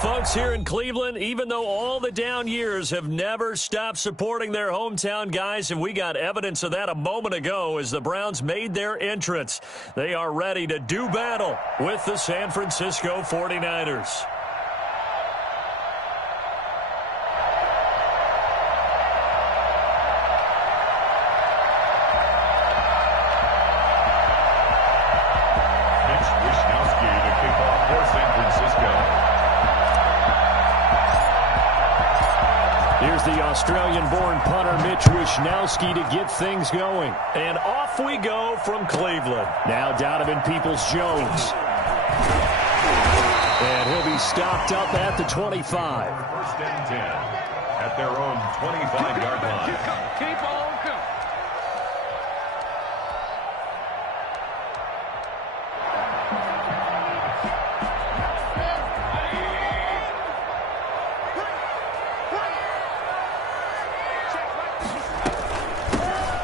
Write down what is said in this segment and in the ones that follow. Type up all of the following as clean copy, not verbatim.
folks here in Cleveland, even though all the down years have never stopped supporting their hometown guys, and we got evidence of that a moment ago as the Browns made their entrance. They are ready to do battle with the San Francisco 49ers. Here's the Australian-born punter Mitch Wishnowsky to get things going. And off we go from Cleveland. Now Donovan Peoples-Jones. And he'll be stopped up at the 25. First and 10 at their own 25-yard line. Keep on.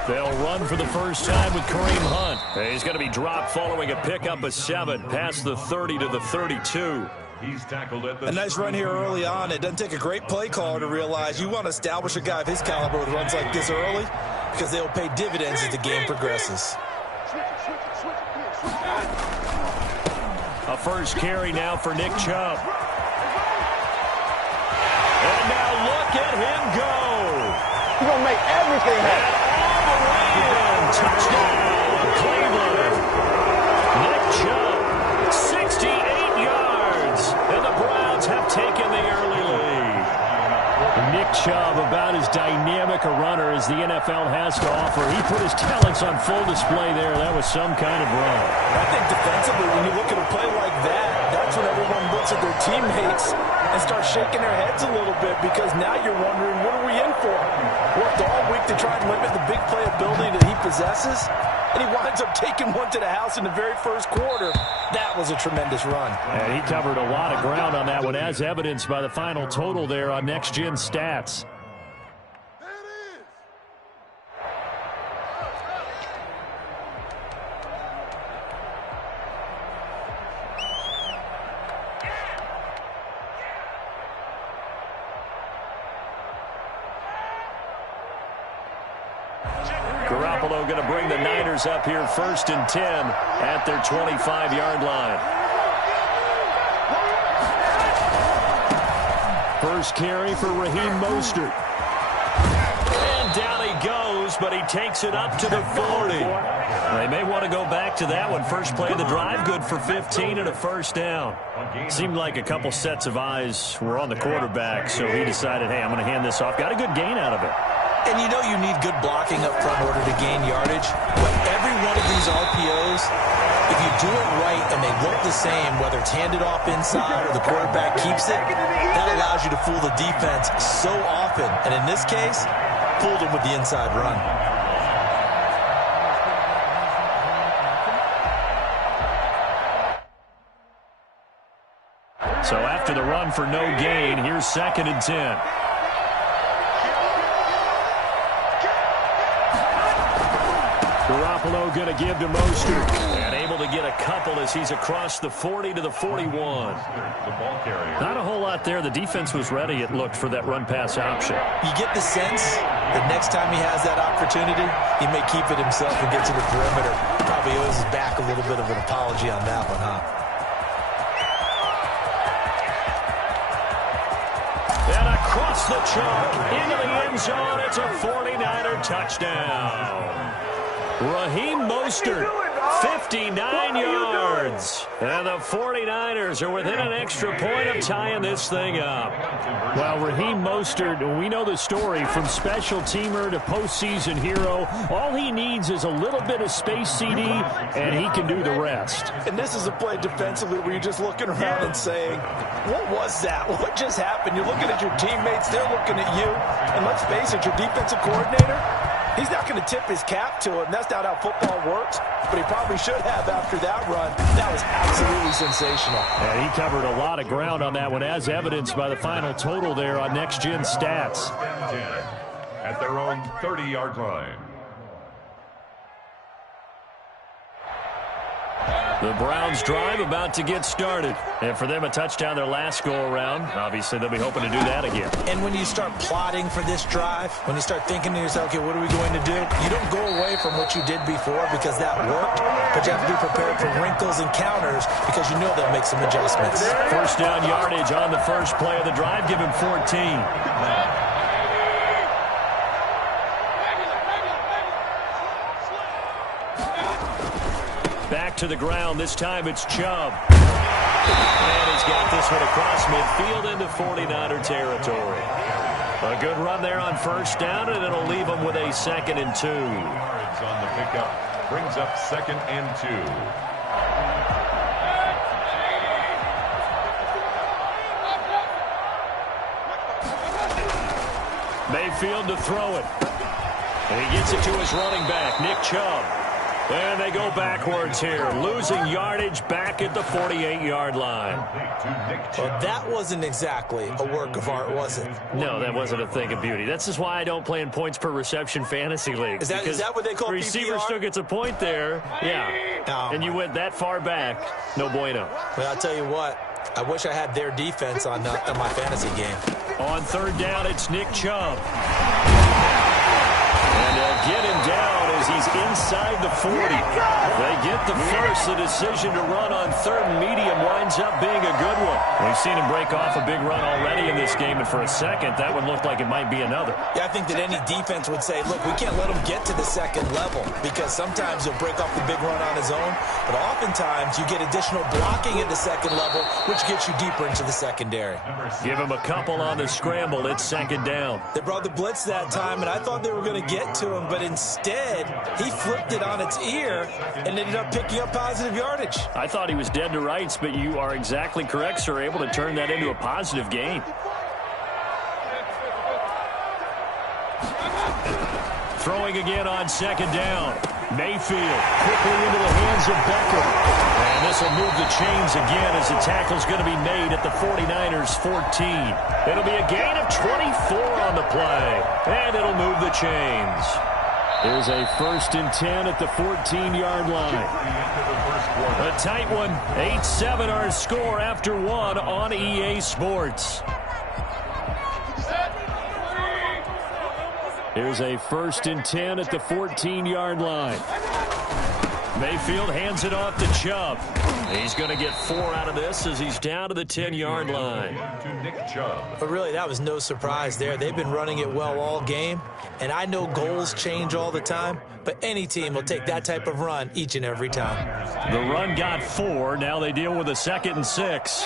They'll run for the first time with Kareem Hunt. He's going to be dropped following a pickup of 7 past the 30 to the 32. He's tackled at the a nice run here early on. It doesn't take a great play caller to realize you want to establish a guy of his caliber with runs like this early because they'll pay dividends as the game progresses. A first carry now for Nick Chubb. And now look at him go. He's going to make everything happen. Touchdown, Cleveland. Nick Chubb, 68 yards, and the Browns have taken the early lead. Nick Chubb, about as dynamic a runner as the NFL has to offer. He put his talents on full display there. That was some kind of run. I think defensively, when you look at a play like that, that's when everyone looks at their teammates and starts shaking their heads a little bit because now you're wondering, what are we in for? Worked all week to try and limit the big play ability that he possesses, and he winds up taking one to the house in the very first quarter. That was a tremendous run. And he covered a lot of ground on that one, as evidenced by the final total there on Next Gen Stats. Garoppolo going to bring the Niners up here first and 10 at their 25-yard line. First carry for Raheem Mostert. And down he goes, but he takes it up to the 40. They may want to go back to that one. First play of the drive, good for 15 and a first down. Seemed like a couple sets of eyes were on the quarterback, so he decided, hey, I'm going to hand this off. Got a good gain out of it. And you know you need good blocking up front in order to gain yardage. But every one of these RPOs, if you do it right and they look the same, whether it's handed off inside or the quarterback keeps it, that allows you to fool the defense so often. And in this case, fooled them with the inside run. So after the run for no gain, here's 2nd and 10. Garoppolo going to give to Mostert. And able to get a couple as he's across the 40 to the 41. Not a whole lot there. The defense was ready, it looked, for that run-pass option. You get the sense that next time he has that opportunity, he may keep it himself and get to the perimeter. Probably owes his back a little bit of an apology on that one, huh? And across the chalk, into the end zone, it's a 49er touchdown. Raheem Mostert, 59 yards. And the 49ers are within an extra point of tying this thing up. Well, Raheem Mostert, we know the story, from special teamer to postseason hero. All he needs is a little bit of space, CD, and he can do the rest. And this is a play defensively where you're just looking around and saying, what was that? What just happened? You're looking at your teammates, they're looking at you. And let's face it, your defensive coordinator, he's not going to tip his cap to it, and that's not how football works, but he probably should have after that run. That was absolutely sensational. And he covered a lot of ground on that one, as evidenced by the final total there on Next Gen Stats. At their own 30-yard line. The Browns drive about to get started. And for them, a touchdown their last go-around. Obviously, they'll be hoping to do that again. And when you start plotting for this drive, when you start thinking to yourself, okay, what are we going to do? You don't go away from what you did before because that worked, but you have to be prepared for wrinkles and counters because you know they'll make some adjustments. First down yardage on the first play of the drive. Give him 14. Back to the ground. This time it's Chubb. And he's got this one across midfield into 49er territory. A good run there on first down, and it'll leave him with a 2nd and 2. Yards on the pickup. Brings up 2nd and 2. Mayfield to throw it. And he gets it to his running back, Nick Chubb. And they go backwards here, losing yardage back at the 48-yard line. Well, that wasn't exactly a work of art, was it? No, that wasn't a thing of beauty. That's just why I don't play in points per reception fantasy leagues. Is that what they call PPR? The receiver still gets a point there. Yeah. No. And you went that far back. No bueno. Well, I'll tell you what. I wish I had their defense on my fantasy game. On third down, it's Nick Chubb. And they'll get him down as he's inside the 40. They get the first. The decision to run on third and medium winds up being a good one. We've seen him break off a big run already in this game, and for a second, that one looked like it might be another. Yeah, I think that any defense would say, look, we can't let him get to the second level because sometimes he'll break off the big run on his own, but oftentimes you get additional blocking at the second level, which gets you deeper into the secondary. Give him a couple on the scramble. It's 2nd down. They brought the blitz that time, and I thought they were going to get to him, but instead he flipped it on its ear and ended up picking up positive yardage. I thought he was dead to rights, but you are exactly correct, sir. Able to turn that into a positive gain. Throwing again on 2nd down. Mayfield quickly into the hands of Beckham. And this will move the chains again as the tackle's going to be made at the 49ers 14. It'll be a gain of 24 on the play. And it'll move the chains. There's a 1st and 10 at the 14-yard line. A tight one. 8-7 our score after one on EA Sports. Here's a 1st and 10 at the 14-yard line. Mayfield hands it off to Chubb. He's going to get 4 out of this as he's down to the 10-yard line. But really, that was no surprise there. They've been running it well all game, and I know goals change all the time, but any team will take that type of run each and every time. The run got 4. Now they deal with a 2nd and 6.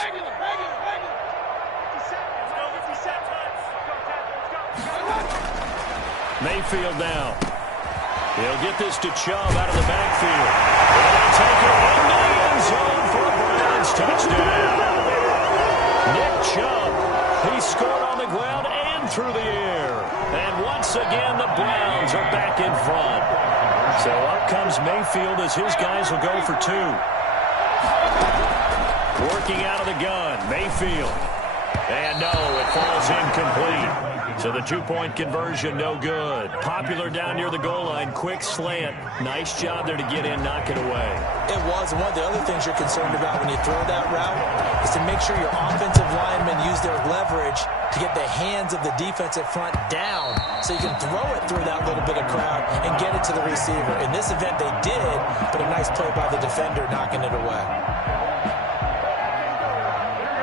Mayfield now. He'll get this to Chubb out of the backfield. They'll take it into the end zone for a Browns touchdown. Nick Chubb, he scored on the ground and through the air. And once again, the Browns are back in front. So up comes Mayfield as his guys will go for 2. Working out of the gun, Mayfield. And no, it falls incomplete. So the 2-point conversion, no good. Popular down near the goal line, quick slant. Nice job there to get in, knock it away. It was. And one of the other things you're concerned about when you throw that route is to make sure your offensive linemen use their leverage to get the hands of the defensive front down so you can throw it through that little bit of crowd and get it to the receiver. In this event, they did, but a nice play by the defender knocking it away.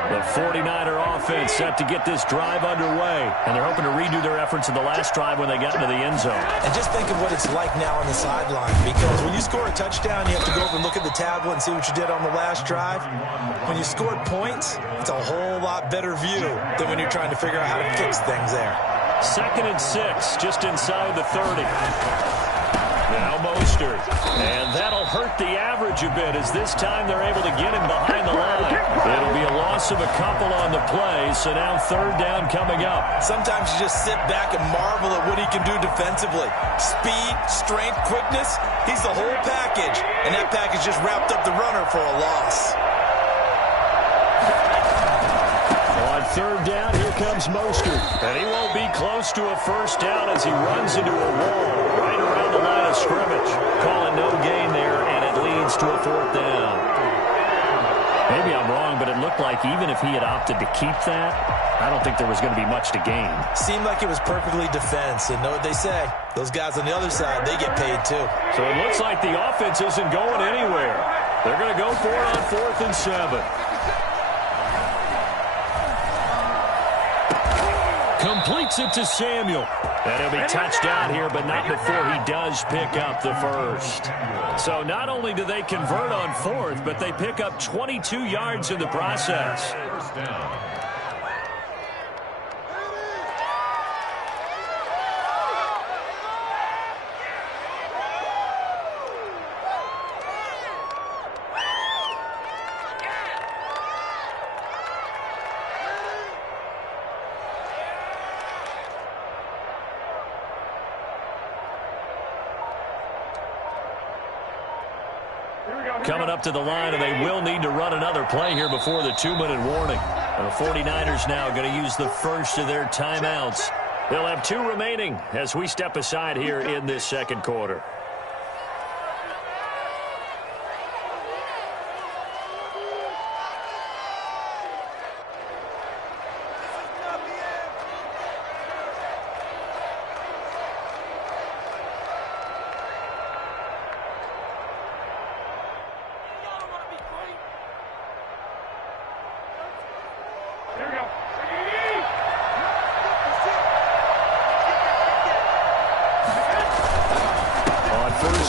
The 49er offense set to get this drive underway, and they're hoping to redo their efforts in the last drive when they got into the end zone. And just think of what it's like now on the sideline, because when you score a touchdown, you have to go over and look at the tablet and see what you did on the last drive. When you scored points, it's a whole lot better view than when you're trying to figure out how to fix things there. 2nd and 6, just inside the 30. Now Mostert, and that'll hurt the average a bit as this time they're able to get him behind the line. It'll be a loss of a couple on the play, so now 3rd down coming up. Sometimes you just sit back and marvel at what he can do defensively. Speed, strength, quickness, he's the whole package, and that package just wrapped up the runner for a loss. On third down. Here comes Mostert. And he won't be close to a first down as he runs into a wall right around the line of scrimmage. Calling no gain there, and it leads to a fourth down. Maybe I'm wrong, but it looked like even if he had opted to keep that, I don't think there was going to be much to gain. Seemed like it was perfectly defense, and know what they say. Those guys on the other side, they get paid too. So it looks like the offense isn't going anywhere. They're going to go for it on 4th and 7. Completes it to Samuel. And he'll be touchdown here, but not before he does pick up the first. So not only do they convert on 4th, but they pick up 22 yards in the process. First down. Coming up to the line, and they will need to run another play here before the 2-minute warning. And the 49ers now going to use the first of their timeouts. They'll have 2 remaining as we step aside here in this second quarter.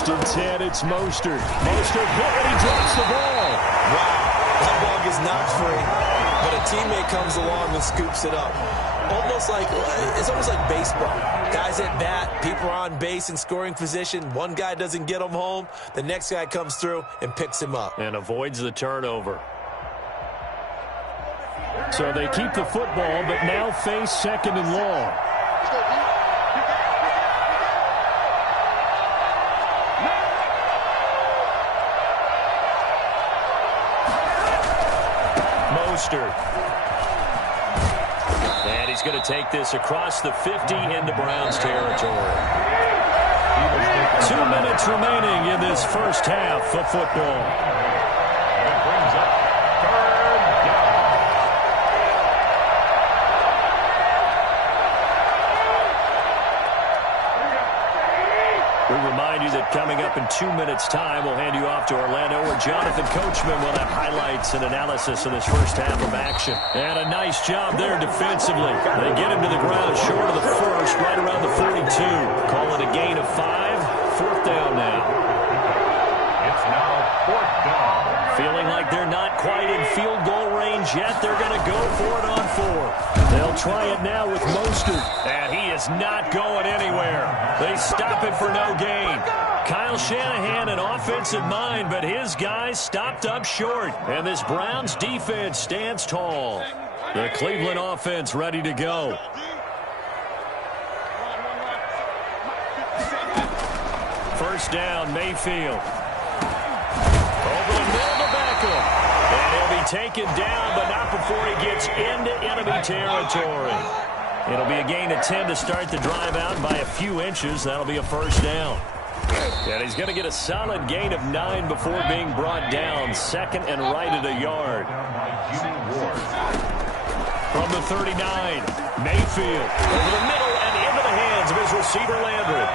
And 10, it's Mostert. Mostert hit and he drops the ball. Wow, that ball gets knocked free, but a teammate comes along and scoops it up. It's almost like baseball. Guys at bat, people are on base in scoring position. One guy doesn't get him home. The next guy comes through and picks him up. And avoids the turnover. So they keep the football, but now face 2nd and long. And he's going to take this across the 50 into Browns territory. 2 minutes remaining in this first half of football. It brings up 3rd down. We remind you that coming up in 2 minutes' time, we'll hand you off to Orlando, where Jonathan Coachman will have highlights and analysis of this first half of action. And a nice job there defensively. They get him to the ground short of the first, right around the 42. Call it a gain of 5. 4th down now. It's now 4th down. Feeling like they're not quite in field goal range yet, they're going to go for it on 4th. They'll try it now with Mostert. And he is not going anywhere. They stop it for no gain. Kyle Shanahan an offensive mind, but his guys stopped up short. And this Browns defense stands tall. The Cleveland offense ready to go. First down, Mayfield. Over the middle to Beckham. And he'll be taken down, but not before he gets into enemy territory. It'll be a gain of 10 to start the drive out by a few inches. That'll be a first down. And he's going to get a solid gain of 9 before being brought down. 2nd and right at a yard. From the 39, Mayfield over the middle and into the hands of his receiver Landry.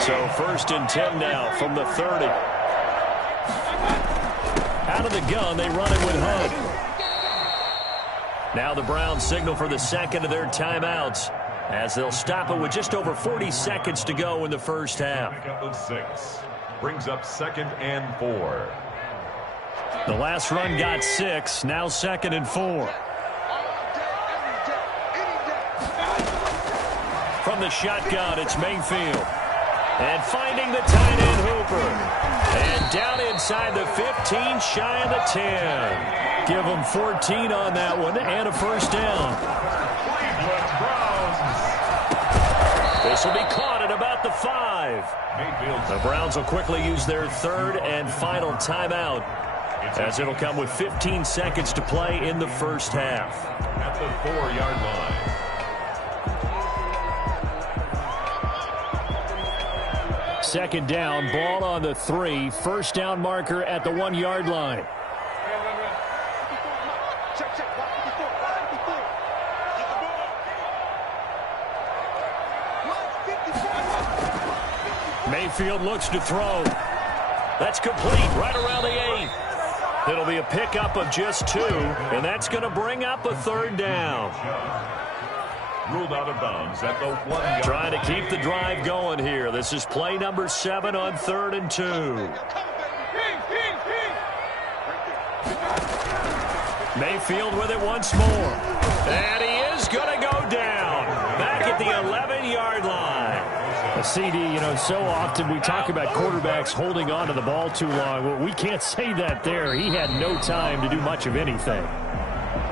So 1st and 10 now from the 30. Out of the gun, they run it with Hunt. Now the Browns signal for the 2nd of their timeouts, as they'll stop it with just over 40 seconds to go in the first half. Pickup of 6 brings up 2nd and 4. The last run got 6, now 2nd and 4. From the shotgun, it's Mayfield. And finding the tight end Hooper. And down inside the 15, shy of the 10. Give them 14 on that one and a first down. Cleveland Browns. This will be caught at about the 5. The Browns will quickly use their 3rd and final timeout as it'll come with 15 seconds to play in the first half. At the 4-yard line. Second down, ball on the 3. First down marker at the 1-yard line. Mayfield looks to throw. That's complete right around the 8. It'll be a pickup of just 2, and that's going to bring up a third down. Ruled out of bounds at the 1-yard. Trying to keep the drive going here. This is play number 7 on 3rd and 2. Mayfield with it once more. And he is going to go down. Back at the 11-yard line. A CD, so often we talk about quarterbacks holding on to the ball too long. Well, we can't say that there. He had no time to do much of anything.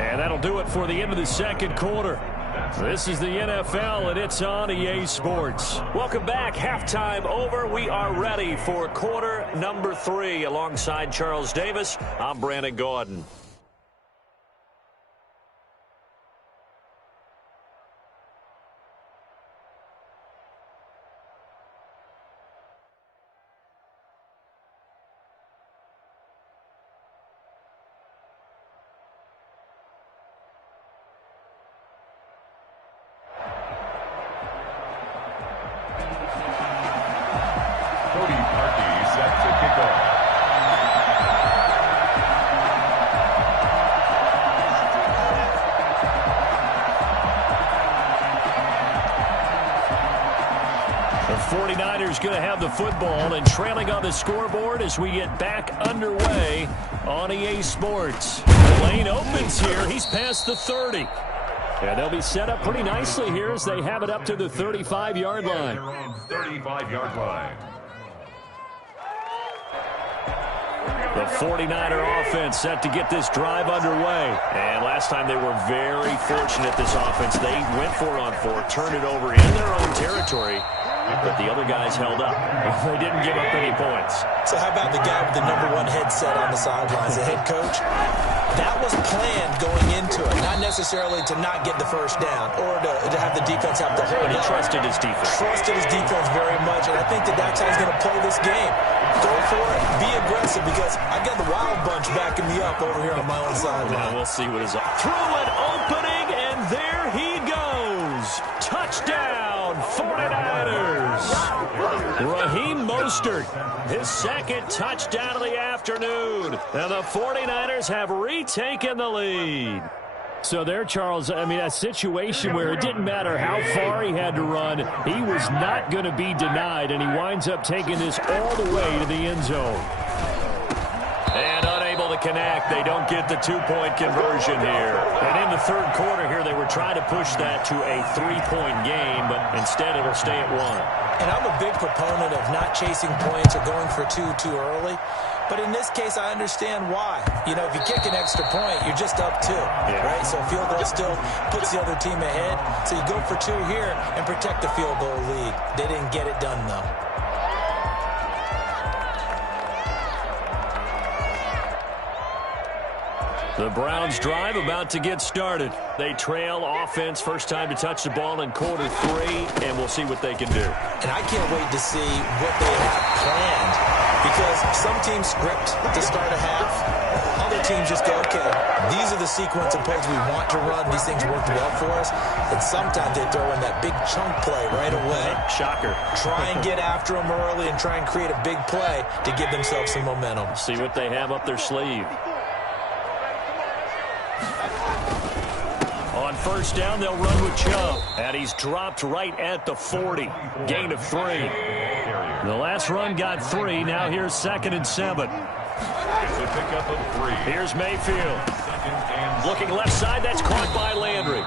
And that'll do it for the end of the second quarter. This is the NFL, and it's on EA Sports. Welcome back. Halftime over. We are ready for quarter number 3. Alongside Charles Davis, I'm Brandon Gaudin. The 49ers going to have the football and trailing on the scoreboard as we get back underway on EA Sports. The lane opens here. He's past the 30. And they'll be set up pretty nicely here as they have it up to the 35-yard line. 35-yard line. The 49er offense set to get this drive underway. And last time they were very fortunate, this offense. They went 4-on-4, turned it over in their own territory, but the other guys held up. They didn't give up any points. So how about the guy with the #1 headset on the sidelines, the head coach? That was planned going into it, not necessarily to not get the first down or to have the defense have the hold. But he trusted his defense. Trusted his defense very much, and I think that's how he's going to play this game. Go for it. Be aggressive, because I got the wild bunch backing me up over here on my own sideline. Now we'll see what is up. Through an opening, and there he goes. Touchdown, 49ers. Raheem Mostert, his second touchdown of the afternoon. And the 49ers have retaken the lead. So there, Charles, a situation where it didn't matter how far he had to run, he was not going to be denied, and he winds up taking this all the way to the end zone. And unable to connect. They don't get the two-point conversion here. And in the third quarter here, they were trying to push that to a 3-point game, but instead it'll stay at 1. And I'm a big proponent of not chasing points or going for two too early. But in this case, I understand why. If you kick an extra point, you're just up 2, right? So field goal still puts the other team ahead. So you go for 2 here and protect the field goal lead. They didn't get it done, though. The Browns drive about to get started. They trail offense, first time to touch the ball in quarter 3, and we'll see what they can do. And I can't wait to see what they have planned, because some teams script to start a half. Other teams just go, okay, these are the sequence of plays we want to run. These things worked well for us. And sometimes they throw in that big chunk play right away. Shocker. Try and get after them early and try and create a big play to give themselves some momentum. See what they have up their sleeve. On first down, they'll run with Chubb. And he's dropped right at the 40. Gain of 3. The last run got 3. Now here's 2nd and 7. It's a pickup of 3. Here's Mayfield. Looking left side. That's caught by Landry.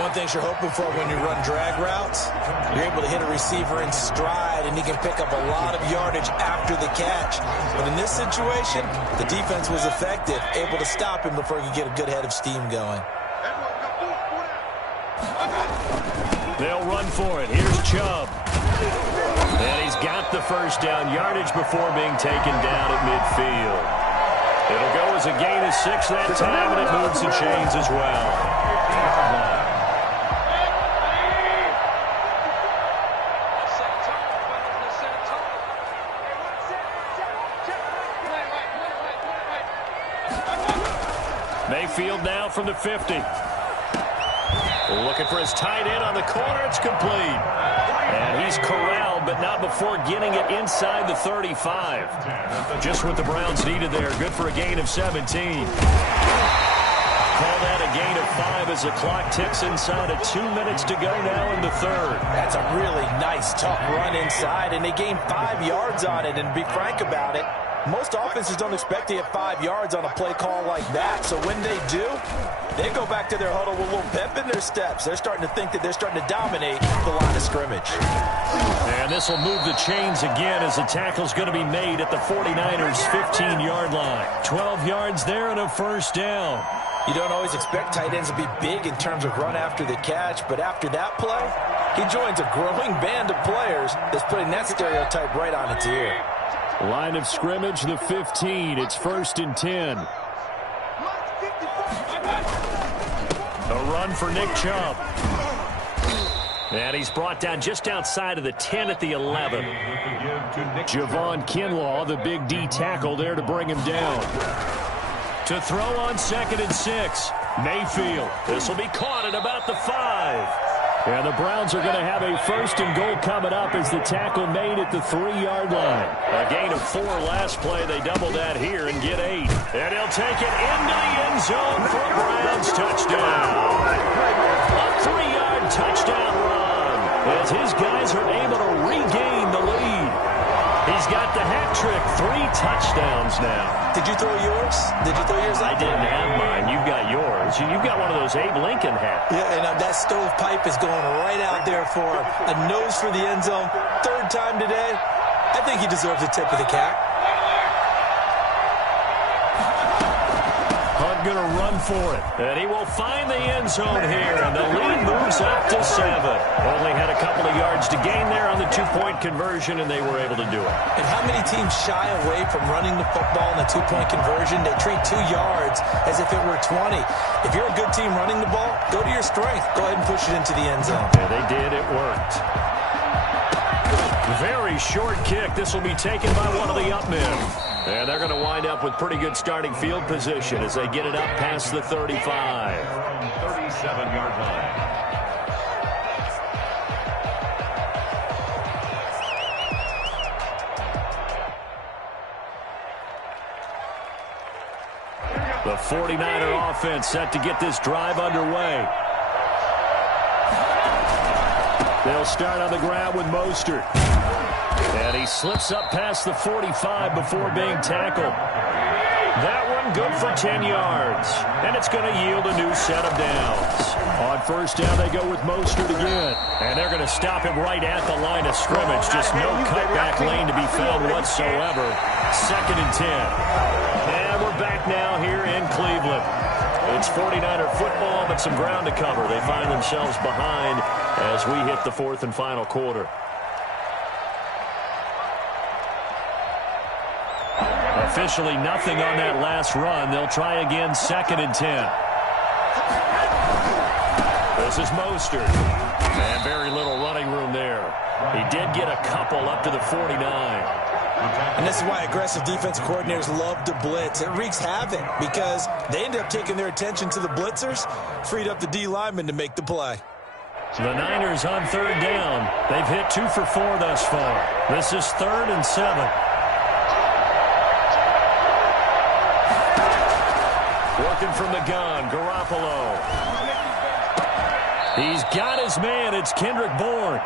One thing you're hoping for when you run drag routes, you're able to hit a receiver in stride, and he can pick up a lot of yardage after the catch. But in this situation, the defense was effective, able to stop him before he could get a good head of steam going. They'll run for it. Here's Chubb. And he's got the first down, yardage before being taken down at midfield. It'll go as a gain of 6 that time, and it moves the chains as well. Mayfield now from the 50. Looking for his tight end on the corner. It's complete. And he's corralled, but not before getting it inside the 35. Just what the Browns needed there. Good for a gain of 17. Call that a gain of 5 as the clock ticks inside of 2 minutes to go now in the third. That's a really nice, tough run inside, and they gained 5 yards on it. And to be frank about it, most offenses don't expect to get 5 yards on a play call like that. So when they do, they go back to their huddle with a little pep in their steps. They're starting to think that they're starting to dominate the line of scrimmage. And this will move the chains again as the tackle's going to be made at the 49ers' 15-yard line. 12 yards there and a first down. You don't always expect tight ends to be big in terms of run after the catch, but after that play, he joins a growing band of players that's putting that stereotype right on its ear. Line of scrimmage, the 15. It's 1st and 10. A run for Nick Chubb. And he's brought down just outside of the 10 at the 11. Javon Kinlaw, the big D tackle there to bring him down. To throw on 2nd and 6. Mayfield. This will be caught at about the 5. And the Browns are going to have a 1st and goal coming up as the tackle made at the 3-yard line. A gain of 4 last play. They double that here and get 8. And he'll take it into the end zone for a Browns touchdown. A 3-yard touchdown run as his guys are able to regain the lead. He's got the hat trick, 3 touchdowns now. Did you throw yours? Did you throw yours? I didn't have mine. You've got yours. You've got one of those Abe Lincoln hats. Yeah, and that stovepipe is going right out there for a nose for the end zone. 3rd time today. I think he deserves a tip of the cap. Hunt going to run for it. And he will find the end zone here. And the lead moves up to 7. Only had a couple of yards to gain there on the 2-point conversion, and they were able to do it. And how many teams shy away from running the football in the 2-point conversion? They treat 2 yards as if it were 20. If you're a good team running the ball, go to your strength. Go ahead and push it into the end zone. Yeah, they did. It worked. Very short kick. This will be taken by one of the up men. And they're going to wind up with pretty good starting field position as they get it up past the 35. 37-yard line. The 49er offense set to get this drive underway. They'll start on the ground with Mostert. And he slips up past the 45 before being tackled. That one good for 10 yards. And it's going to yield a new set of downs. On 1st down, they go with Mostert again. And they're going to stop him right at the line of scrimmage. Just no cutback lane to be found whatsoever. 2nd and 10. And we're back now here in Cleveland. It's 49er football, but some ground to cover. They find themselves behind as we hit the 4th and final quarter. Officially nothing on that last run. They'll try again 2nd and 10. This is Mostert. And very little running room there. He did get a couple up to the 49. And this is why aggressive defensive coordinators love to blitz. It wreaks havoc because they end up taking their attention to the blitzers, freed up the D lineman to make the play. So the Niners on 3rd down. They've hit 2 for 4 thus far. This is 3rd and 7. Working from the gun, Garoppolo. He's got his man. It's Kendrick Bourne.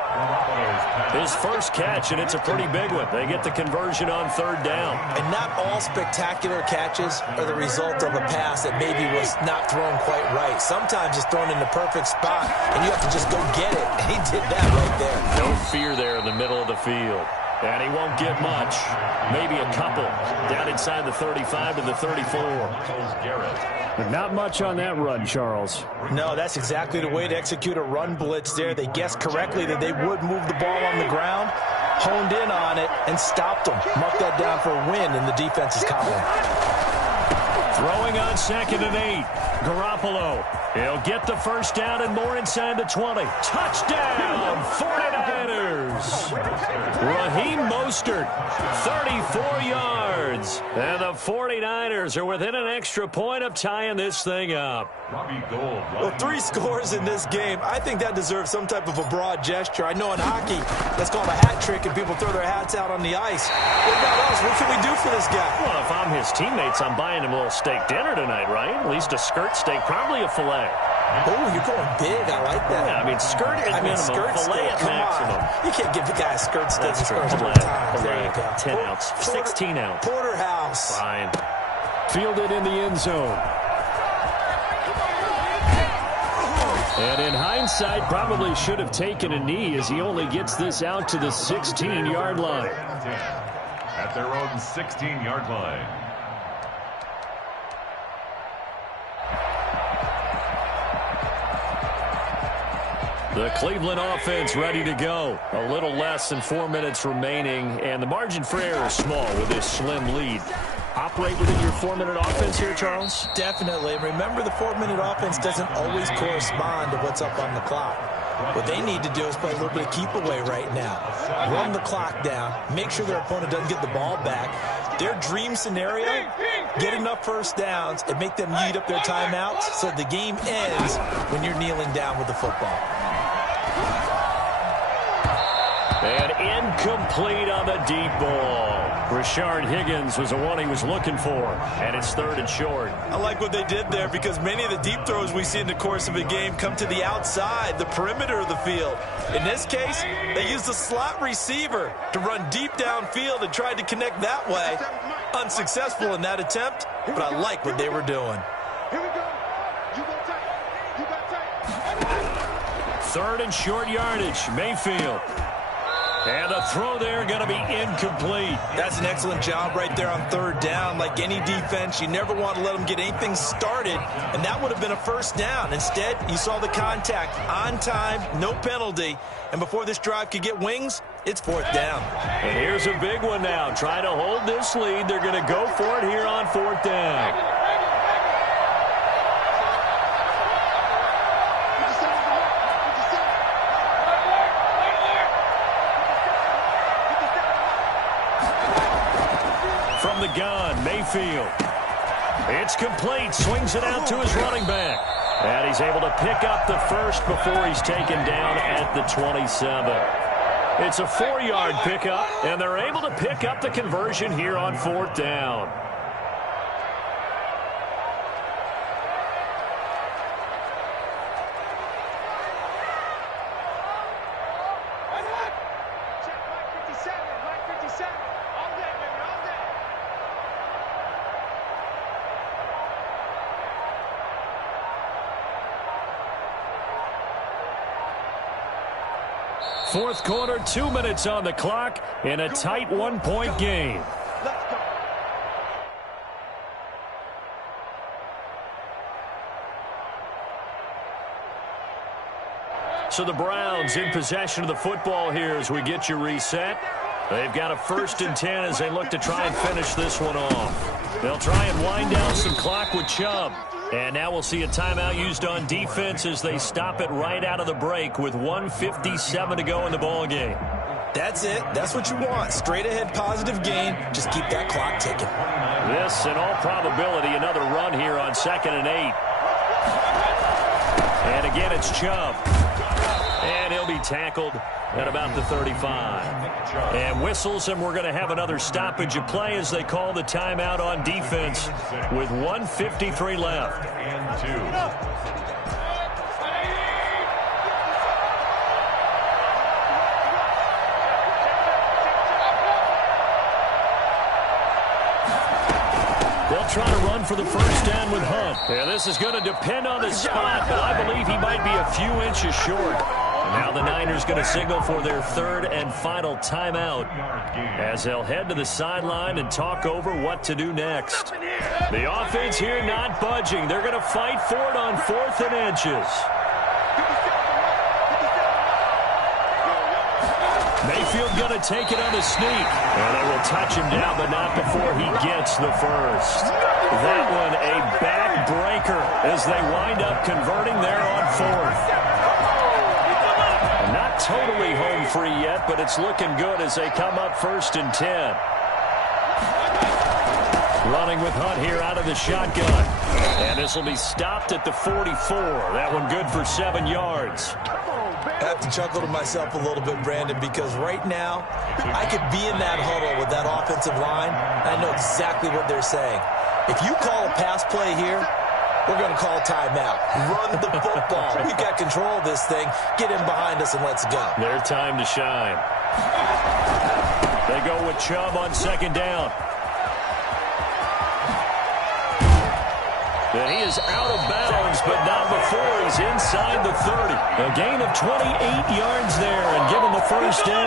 His first catch, and it's a pretty big one. They get the conversion on 3rd down. And not all spectacular catches are the result of a pass that maybe was not thrown quite right. Sometimes it's thrown in the perfect spot, and you have to just go get it. And he did that right there. No fear there in the middle of the field. And he won't get much. Maybe a couple. Down inside the 35 to the 34. But not much on that run, Charles. No, that's exactly the way to execute a run blitz there. They guessed correctly that they would move the ball on the ground, honed in on it, and stopped them. Mark that down for a win in the defense's column. Throwing on 2nd and 8. Garoppolo. He'll get the first down and more inside the 20. Touchdown, 49ers. Raheem Mostert, 34 yards. And the 49ers are within an extra point of tying this thing up. Well, 3 scores in this game. I think that deserves some type of a broad gesture. I know in hockey, that's called a hat trick, and people throw their hats out on the ice. What about us? What can we do for this guy? Well, if I'm his teammates, I'm buying him a little steak dinner tonight, right? At least a skirt steak, probably a filet. Oh, you're going big. I like that. Yeah, I mean, skirt at minimum, skirt filet steak. at Come maximum. on. You can't give the guy a skirt steak. That's true. Filet. There you go. 10 ounce, 16 ounce. Porterhouse. Fine. Fielded in the end zone. And in hindsight, probably should have taken a knee as he only gets this out to the 16-yard line. At their own 16-yard line. The Cleveland offense ready to go. A little less than 4 minutes remaining, and the margin for error is small with this slim lead. Operate within your 4-minute offense here, Charles? Definitely. Remember, the 4-minute offense doesn't always correspond to what's up on the clock. What they need to do is play a little bit of keep away right now. Run the clock down. Make sure their opponent doesn't get the ball back. Their dream scenario, get enough first downs and make them eat up their timeouts so the game ends when you're kneeling down with the football. And incomplete on the deep ball. Rashard Higgins was the one he was looking for, and it's 3rd and short. I like what they did there because many of the deep throws we see in the course of a game come to the outside, the perimeter of the field. In this case, they used a slot receiver to run deep downfield and tried to connect that way. Unsuccessful in that attempt, but I like what they were doing. Here we go. You go tight. You got tight. 3rd and short yardage. Mayfield. And the throw there going to be incomplete. That's an excellent job right there on 3rd down. Like any defense, you never want to let them get anything started, and that would have been a first down. Instead, you saw the contact on time, no penalty, and before this drive could get wings, it's 4th down. And here's a big one now. Trying to hold this lead. They're going to go for it here on 4th down. From the gun, Mayfield. It's complete. Swings it out to his running back. And he's able to pick up the first before he's taken down at the 27. It's a 4-yard pickup, and they're able to pick up the conversion here on 4th down. Fourth quarter, 2 minutes on the clock in a tight 1-point game. So the Browns in possession of the football here as we get you reset. They've got a 1st and 10 as they look to try and finish this one off. They'll try and wind down some clock with Chubb. And now we'll see a timeout used on defense as they stop it right out of the break with 1:57 to go in the ball game. That's it. That's what you want. Straight ahead positive gain. Just keep that clock ticking. This, in all probability, another run here on 2nd and 8. And again, it's Chubb. And he'll be tackled at about the 35. And whistles, and we're going to have another stoppage of play as they call the timeout on defense with 1:53 left. And 2. They'll try to run for the first down with Hunt. Yeah, this is going to depend on the spot, but I believe he might be a few inches short. Now the Niners going to signal for their 3rd and final timeout as they'll head to the sideline and talk over what to do next. The offense here not budging. They're going to fight for it on 4th and inches. Mayfield going to take it on the sneak. And they will touch him down, but not before he gets the first. That one a backbreaker as they wind up converting there on fourth. Not totally home free yet, but it's looking good as they come up 1st and 10. Running with Hunt here out of the shotgun. And this will be stopped at the 44. That one good for 7 yards. I have to chuckle to myself a little bit, Brandon, because right now I could be in that huddle with that offensive line, and I know exactly what they're saying. If you call a pass play here, we're going to call timeout. Run the football. We've got control of this thing. Get in behind us and let's go. Their time to shine. They go with Chubb on 2nd down. And he is out of bounds, but not before he's inside the 30. A gain of 28 yards there and give him the 1st down.